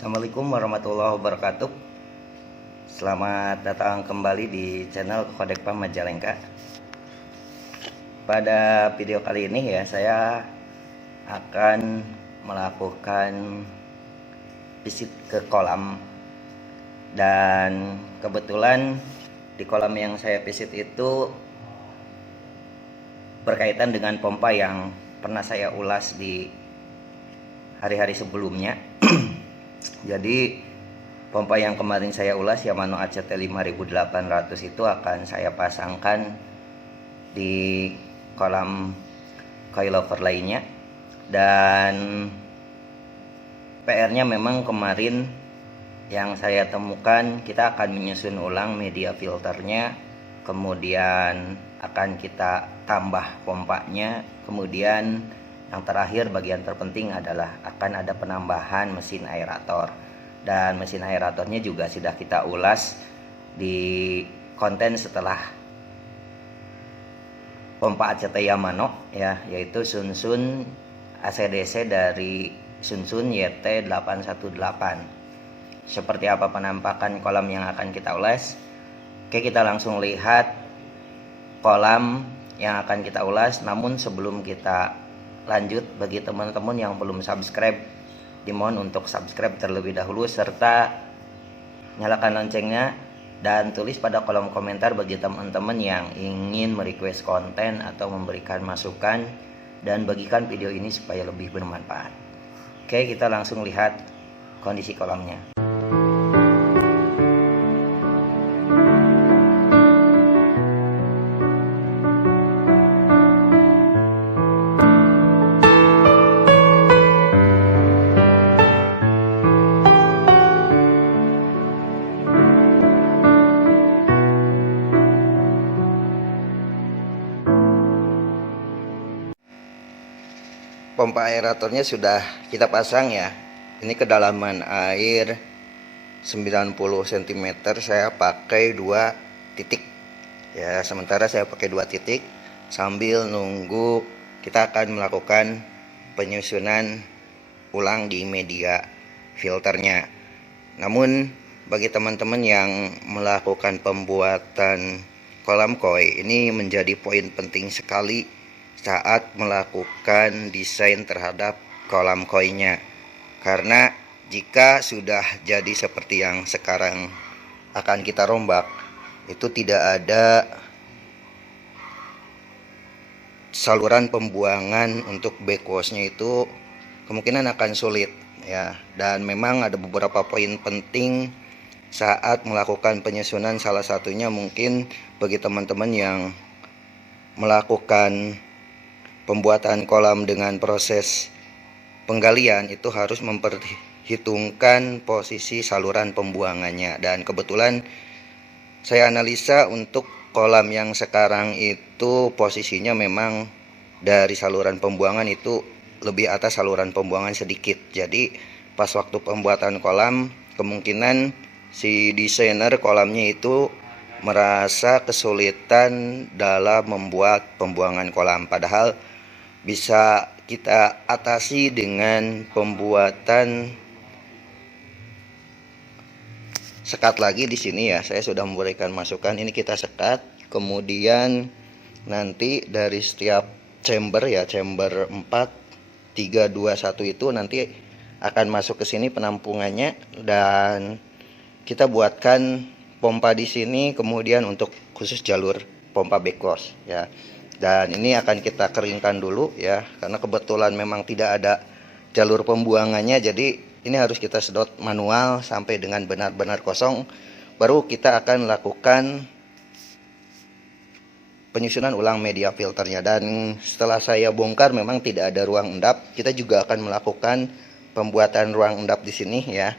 Assalamualaikum warahmatullahi wabarakatuh. Selamat datang kembali di channel Kodekpam Majalengka. Pada video kali ini ya, saya akan melakukan visit ke kolam. Dan kebetulan di kolam yang saya visit itu berkaitan dengan pompa yang pernah saya ulas di hari-hari sebelumnya. Jadi pompa yang kemarin saya ulas, Yamano ACT 5800 itu akan saya pasangkan di kolam coilover lainnya. Dan PR-nya memang kemarin yang saya temukan, kita akan menyusun ulang media filternya, kemudian akan kita tambah pompanya, kemudian yang terakhir bagian terpenting adalah akan ada penambahan mesin aerator. Dan mesin aeratornya juga sudah kita ulas di konten setelah pompa ACT Yamano ya, yaitu Sunsun ACDC dari Sunsun YT818. Seperti apa penampakan kolam yang akan kita ulas? Oke, kita langsung lihat kolam yang akan kita ulas. Namun sebelum kita lanjut, bagi teman-teman yang belum subscribe, dimohon untuk subscribe terlebih dahulu serta nyalakan loncengnya, dan tulis pada kolom komentar bagi teman-teman yang ingin merequest konten atau memberikan masukan, dan bagikan video ini supaya lebih bermanfaat. Oke, kita langsung lihat kondisi kolamnya. Pompa aeratornya sudah kita pasang ya. Ini kedalaman air 90 cm, saya pakai 2 titik ya. Sementara saya pakai 2 titik sambil nunggu kita akan melakukan penyusunan ulang di media filternya. Namun bagi teman-teman yang melakukan pembuatan kolam koi, ini menjadi poin penting sekali saat melakukan desain terhadap kolam koinya. Karena jika sudah jadi seperti yang sekarang akan kita rombak, itu tidak ada saluran pembuangan untuk backwashnya, itu kemungkinan akan sulit ya. Dan memang ada beberapa poin penting saat melakukan penyusunan. Salah satunya mungkin bagi teman-teman yang melakukan pembuatan kolam dengan proses penggalian, itu harus memperhitungkan posisi saluran pembuangannya. Dan kebetulan saya analisa untuk kolam yang sekarang itu posisinya memang dari saluran pembuangan itu lebih atas saluran pembuangan sedikit. Jadi pas waktu pembuatan kolam, kemungkinan si desainer kolamnya itu merasa kesulitan dalam membuat pembuangan kolam, padahal bisa kita atasi dengan pembuatan sekat lagi di sini ya. Saya sudah memberikan masukan, ini kita sekat, kemudian nanti dari setiap chamber ya, chamber 4, 3, 2, 1 itu nanti akan masuk ke sini penampungannya, dan kita buatkan pompa di sini, kemudian untuk khusus jalur pompa backwash ya. Dan ini akan kita keringkan dulu ya, karena kebetulan memang tidak ada jalur pembuangannya. Jadi ini harus kita sedot manual sampai dengan benar-benar kosong, baru kita akan lakukan penyusunan ulang media filternya. Dan setelah saya bongkar memang tidak ada ruang endap, kita juga akan melakukan pembuatan ruang endap di sini ya.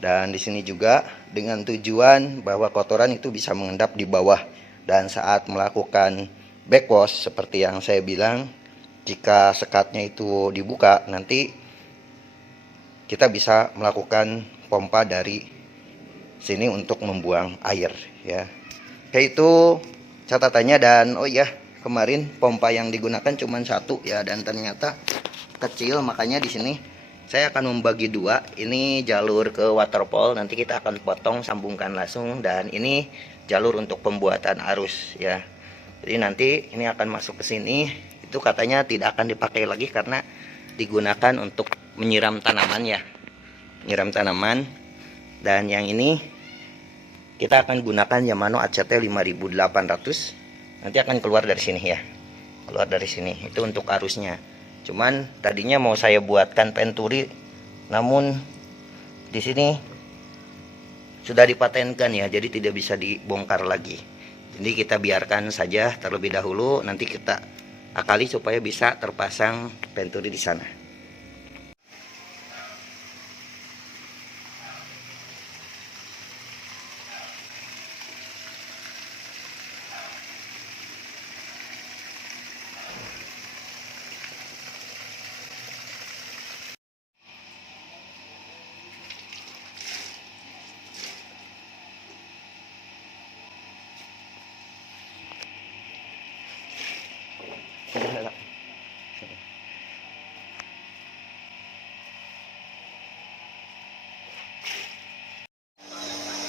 Dan di sini juga dengan tujuan bahwa kotoran itu bisa mengendap di bawah, dan saat melakukan backwash seperti yang saya bilang, jika sekatnya itu dibuka, nanti kita bisa melakukan pompa dari sini untuk membuang air ya. Oke, itu catatannya. Dan oh iya, kemarin pompa yang digunakan cuma 1 ya, dan ternyata kecil, makanya di sini saya akan membagi dua. Ini jalur ke waterfall, nanti kita akan potong sambungkan langsung, dan ini jalur untuk pembuatan arus ya. Jadi nanti ini akan masuk ke sini. Itu katanya tidak akan dipakai lagi karena digunakan untuk menyiram tanaman ya, menyiram tanaman. Dan yang ini kita akan gunakan Yamaha ACT 5800. Nanti akan keluar dari sini ya, keluar dari sini. Itu untuk arusnya. Cuman tadinya mau saya buatkan penturi, namun di sini sudah dipatenkan ya, jadi tidak bisa dibongkar lagi. Jadi kita biarkan saja terlebih dahulu, nanti kita akali supaya bisa terpasang penturi di sana.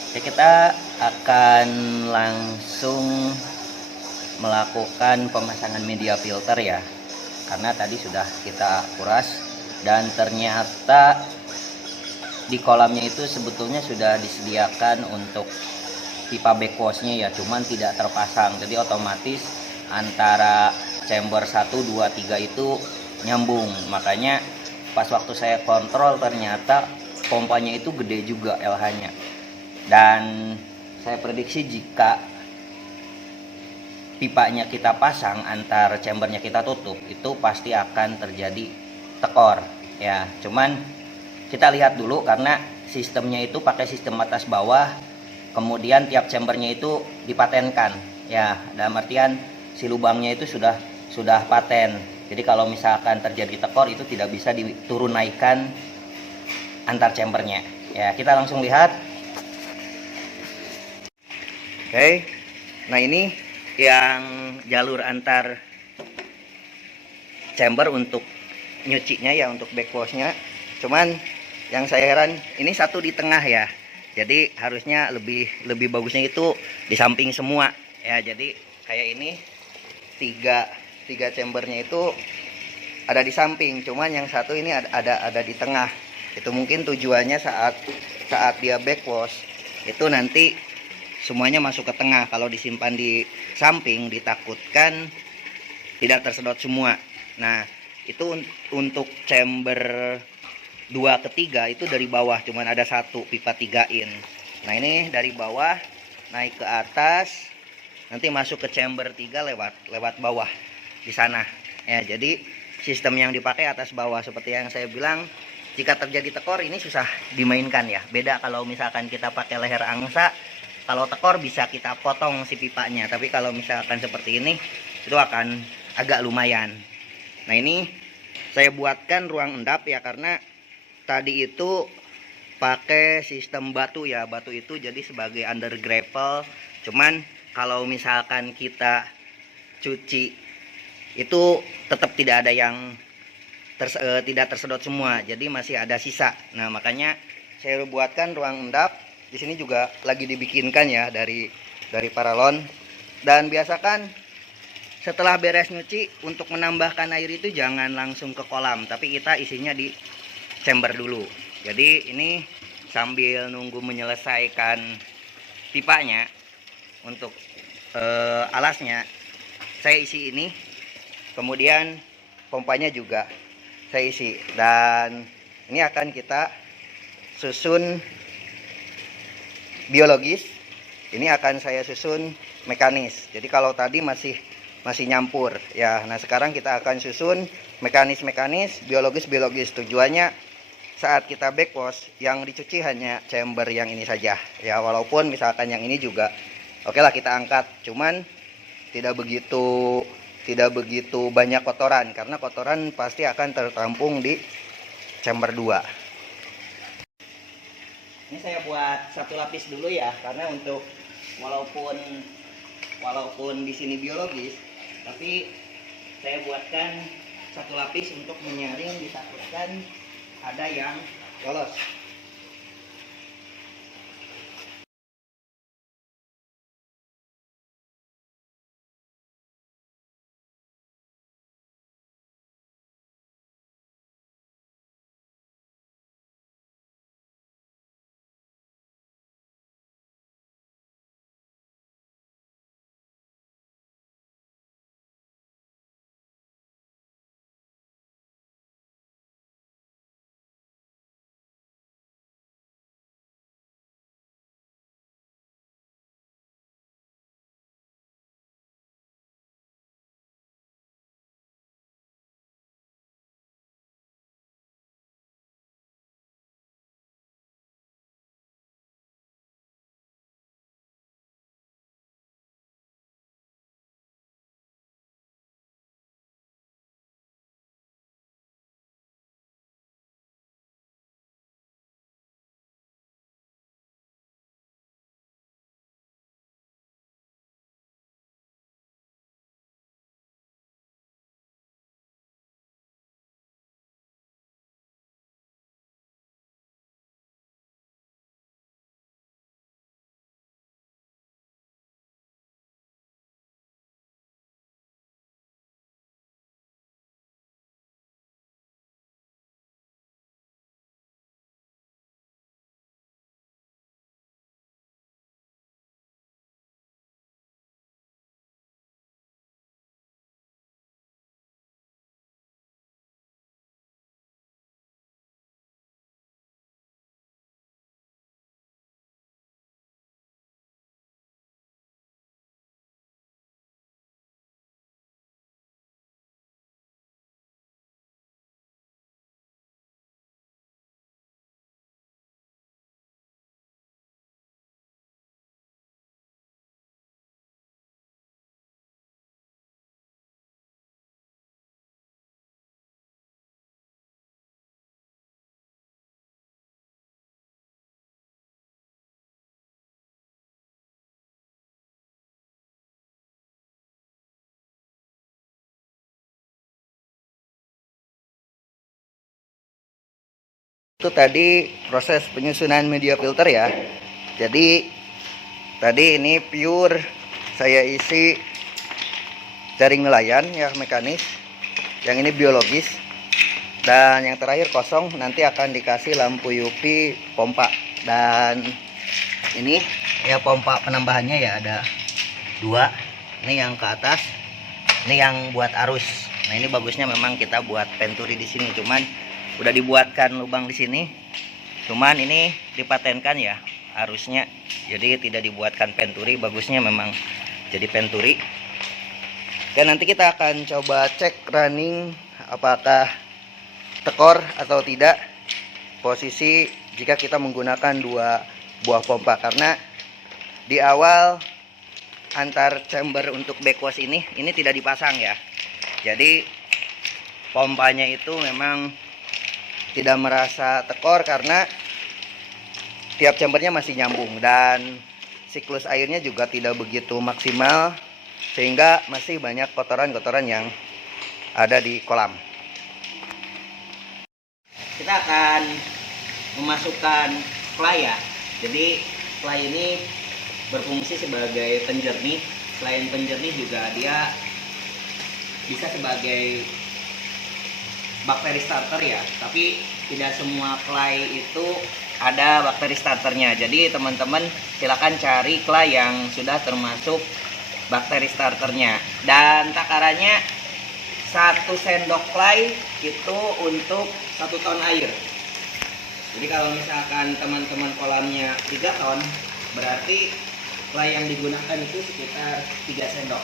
Oke, kita akan langsung melakukan pemasangan media filter ya, karena tadi sudah kita kuras dan ternyata di kolamnya itu sebetulnya sudah disediakan untuk pipa backwashnya ya, cuman tidak terpasang. Jadi otomatis antara chamber 1, 2, 3 itu nyambung. Makanya pas waktu saya kontrol ternyata pompanya itu gede juga LH nya. Dan saya prediksi jika pipanya kita pasang, antar chambernya kita tutup, itu pasti akan terjadi tekor ya. Cuman kita lihat dulu karena sistemnya itu pakai sistem atas bawah, kemudian tiap chambernya itu dipatenkan ya, dalam artian si lubangnya itu sudah paten. Jadi kalau misalkan terjadi tekor itu tidak bisa diturun naikkan antar chambernya ya. Kita langsung lihat. Oke, nah ini yang jalur antar chamber untuk nyucinya ya, untuk backwashnya. Cuman yang saya heran ini satu di tengah ya, jadi harusnya lebih bagusnya itu di samping semua ya. Jadi kayak ini tiga chambernya itu ada di samping, cuman yang satu ini ada di tengah. Itu mungkin tujuannya saat dia backwash itu nanti semuanya masuk ke tengah. Kalau disimpan di samping ditakutkan tidak tersedot semua. Nah itu untuk chamber 2 ke 3 itu dari bawah cuman ada satu pipa 3 in. Nah ini dari bawah naik ke atas, nanti masuk ke chamber 3 lewat bawah di sana ya. Jadi sistem yang dipakai atas bawah. Seperti yang saya bilang, jika terjadi tekor ini susah dimainkan ya. Beda kalau misalkan kita pakai leher angsa, kalau tekor bisa kita potong si pipanya, tapi kalau misalkan seperti ini itu akan agak lumayan. Nah ini saya buatkan ruang endap ya, karena tadi itu pakai sistem batu ya. Batu itu jadi sebagai under gravel, cuman kalau misalkan kita cuci itu tetap tidak ada yang tidak tersedot semua, jadi masih ada sisa. Nah makanya saya buatkan ruang endap. Di sini juga lagi dibikinkan ya dari paralon. Dan biasakan setelah beres nyuci, untuk menambahkan air itu jangan langsung ke kolam, tapi kita isinya di chamber dulu. Jadi ini sambil nunggu menyelesaikan pipanya, untuk alasnya saya isi ini, kemudian pompanya juga saya isi, dan ini akan kita susun biologis. Ini akan saya susun mekanis. Jadi kalau tadi masih nyampur ya, nah sekarang kita akan susun mekanis biologis. Tujuannya saat kita backwash yang dicuci hanya chamber yang ini saja ya, walaupun misalkan yang ini juga oke lah kita angkat, cuman tidak begitu banyak kotoran, karena kotoran pasti akan tertampung di chamber 2. Ini saya buat satu lapis dulu ya, karena untuk walaupun di sini biologis, tapi saya buatkan satu lapis untuk menyaring, ditakutkan ada yang lolos. Itu tadi proses penyusunan media filter ya. Jadi tadi ini pure saya isi jaring nelayan ya mekanis. Yang ini biologis. Dan yang terakhir kosong, nanti akan dikasih lampu UV pompa. Dan ini ya pompa penambahannya ya ada 2. Ini yang ke atas, ini yang buat arus. Nah, ini bagusnya memang kita buat penturi di sini, cuman udah dibuatkan lubang di sini. Cuman ini dipatenkan ya arusnya. Jadi tidak dibuatkan penturi, bagusnya memang jadi penturi. Dan nanti kita akan coba cek running apakah tekor atau tidak posisi jika kita menggunakan 2 buah pompa, karena di awal antar chamber untuk backwash ini tidak dipasang ya. Jadi pompanya itu memang tidak merasa tekor karena tiap chambernya masih nyambung, dan siklus airnya juga tidak begitu maksimal, sehingga masih banyak kotoran-kotoran yang ada di kolam. Kita akan memasukkan clay ya. Jadi clay ini berfungsi sebagai penjernih. Selain penjernih juga dia bisa sebagai bakteri starter ya. Tapi tidak semua clay itu ada bakteri starternya. Jadi teman-teman silakan cari clay yang sudah termasuk bakteri starternya. Dan takarannya 1 sendok clay itu untuk 1 ton air. Jadi kalau misalkan teman-teman kolamnya 3 ton, berarti clay yang digunakan itu sekitar 3 sendok.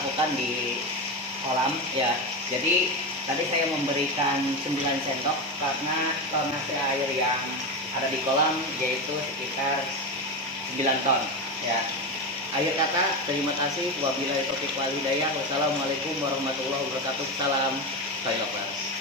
lakukan di kolam ya. Jadi tadi saya memberikan 9 sendok karena tonase air yang ada di kolam yaitu sekitar 9 ton ya. Akhir kata, terima kasih. Wabillahi taufiq wal hidayah. Wassalamualaikum warahmatullahi wabarakatuh. Salam Toy Lovers.